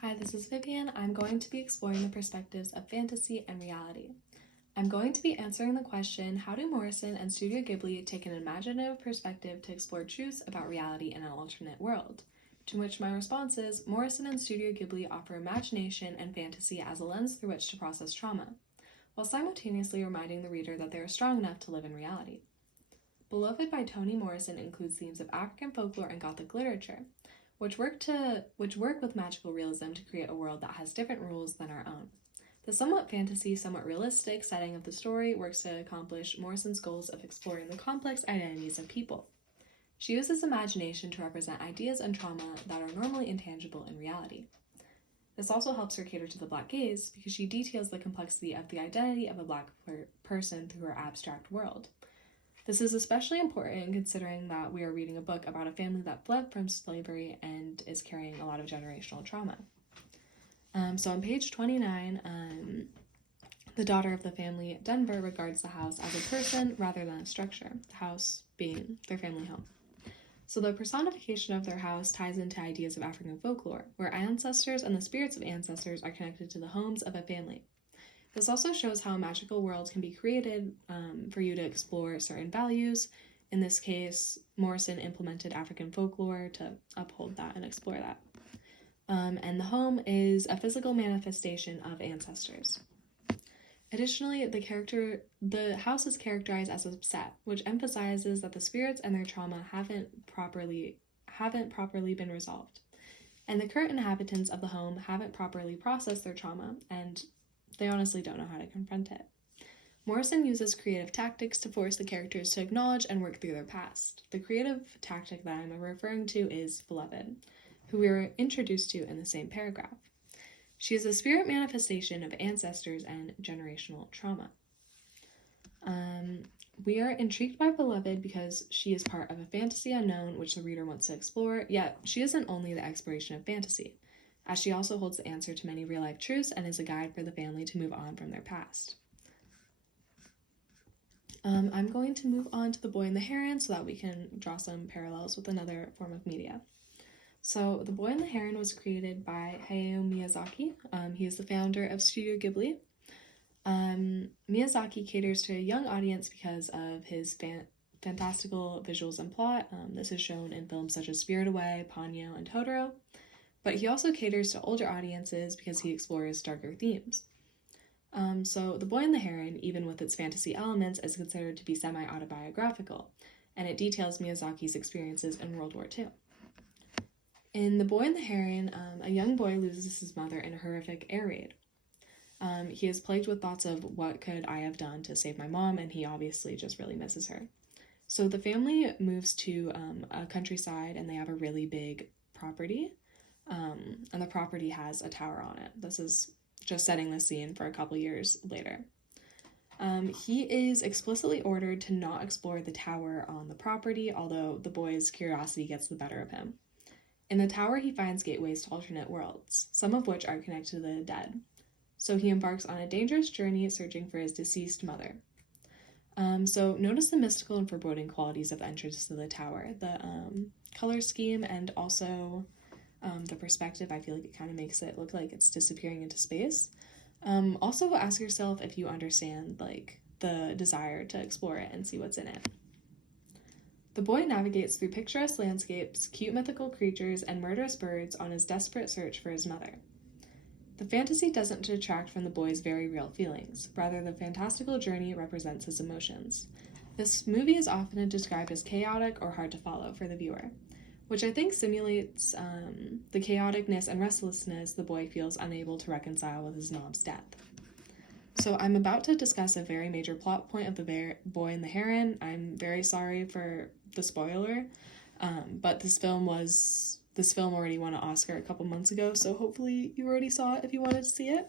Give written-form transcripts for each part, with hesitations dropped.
Hi, this is Vivian. I'm going to be exploring the perspectives of fantasy and reality. I'm going to be answering the question, how do Morrison and Studio Ghibli take an imaginative perspective to explore truths about reality in an alternate world? To which my response is, Morrison and Studio Ghibli offer imagination and fantasy as a lens through which to process trauma, while simultaneously reminding the reader that they are strong enough to live in reality. Beloved by Toni Morrison includes themes of African folklore and Gothic literature, which work with magical realism to create a world that has different rules than our own. The somewhat fantasy, somewhat realistic setting of the story works to accomplish Morrison's goals of exploring the complex identities of people. She uses imagination to represent ideas and trauma that are normally intangible in reality. This also helps her cater to the Black gaze because she details the complexity of the identity of a Black person through her abstract world. This is especially important considering that we are reading a book about a family that fled from slavery and is carrying a lot of generational trauma. So on page 29, the daughter of the family, Denver, regards the house as a person rather than a structure, the house being their family home. So the personification of their house ties into ideas of African folklore, where ancestors and the spirits of ancestors are connected to the homes of a family. This also shows how a magical world can be created for you to explore certain values. In this case, Morrison implemented African folklore to uphold that and explore that. And the home is a physical manifestation of ancestors. Additionally, the house is characterized as a set, which emphasizes that the spirits and their trauma haven't properly been resolved. And the current inhabitants of the home haven't properly processed their trauma, and they honestly don't know how to confront it. Morrison uses creative tactics to force the characters to acknowledge and work through their past. The creative tactic that I'm referring to is Beloved, who we were introduced to in the same paragraph. She is a spirit manifestation of ancestors and generational trauma. We are intrigued by Beloved because she is part of a fantasy unknown which the reader wants to explore, yet she isn't only the exploration of fantasy, as she also holds the answer to many real-life truths and is a guide for the family to move on from their past. I'm going to move on to The Boy and the Heron so that we can draw some parallels with another form of media. So The Boy and the Heron was created by Hayao Miyazaki. He is the founder of Studio Ghibli. Miyazaki caters to a young audience because of his fantastical visuals and plot. This is shown in films such as Spirited Away, Ponyo, and Totoro. But he also caters to older audiences because he explores darker themes. So The Boy and the Heron, even with its fantasy elements, is considered to be semi-autobiographical, and it details Miyazaki's experiences in World War II. In The Boy and the Heron, a young boy loses his mother in a horrific air raid. He is plagued with thoughts of what could I have done to save my mom, and he obviously just really misses her. So the family moves to a countryside, and they have a really big property. And the property has a tower on it. This is just setting the scene for a couple years later. He is explicitly ordered to not explore the tower on the property, although the boy's curiosity gets the better of him. In the tower, he finds gateways to alternate worlds, some of which are connected to the dead. So he embarks on a dangerous journey searching for his deceased mother. So notice the mystical and foreboding qualities of the entrance to the tower, the color scheme, and also the perspective. I feel like it kind of makes it look like it's disappearing into space. Also ask yourself if you understand the desire to explore it and see what's in it. The boy navigates through picturesque landscapes, cute mythical creatures, and murderous birds on his desperate search for his mother. The fantasy doesn't detract from the boy's very real feelings. Rather, the fantastical journey represents his emotions. This movie is often described as chaotic or hard to follow for the viewer, which I think simulates the chaoticness and restlessness the boy feels unable to reconcile with his mom's death. So I'm about to discuss a very major plot point of The Boy and the Heron. I'm very sorry for the spoiler, but this film already won an Oscar a couple months ago, so hopefully you already saw it if you wanted to see it.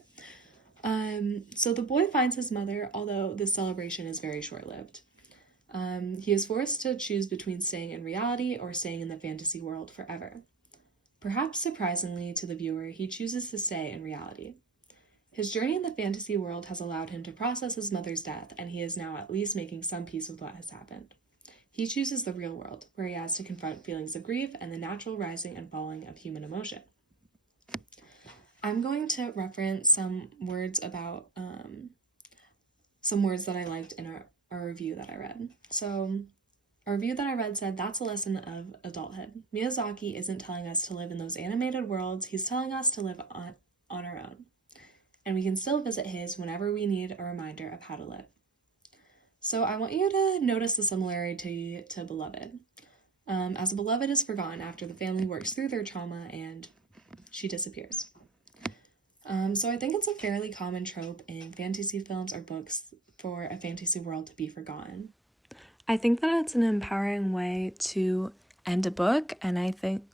So the boy finds his mother, although this celebration is very short-lived. He is forced to choose between staying in reality or staying in the fantasy world forever. Perhaps surprisingly to the viewer, he chooses to stay in reality. His journey in the fantasy world has allowed him to process his mother's death, and he is now at least making some peace with what has happened. He chooses the real world, where he has to confront feelings of grief and the natural rising and falling of human emotion. I'm going to reference some words about some words that I liked in our review that I read. So, a review that I read said, "That's a lesson of adulthood. Miyazaki isn't telling us to live in those animated worlds, he's telling us to live on our own. And we can still visit his whenever we need a reminder of how to live." So I want you to notice the similarity to Beloved. As Beloved is forgotten after the family works through their trauma and she disappears. So I think it's a fairly common trope in fantasy films or books for a fantasy world to be forgotten. I think that it's an empowering way to end a book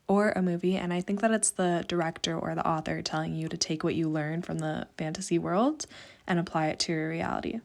or a movie, and I think that it's the director or the author telling you to take what you learn from the fantasy world and apply it to your reality.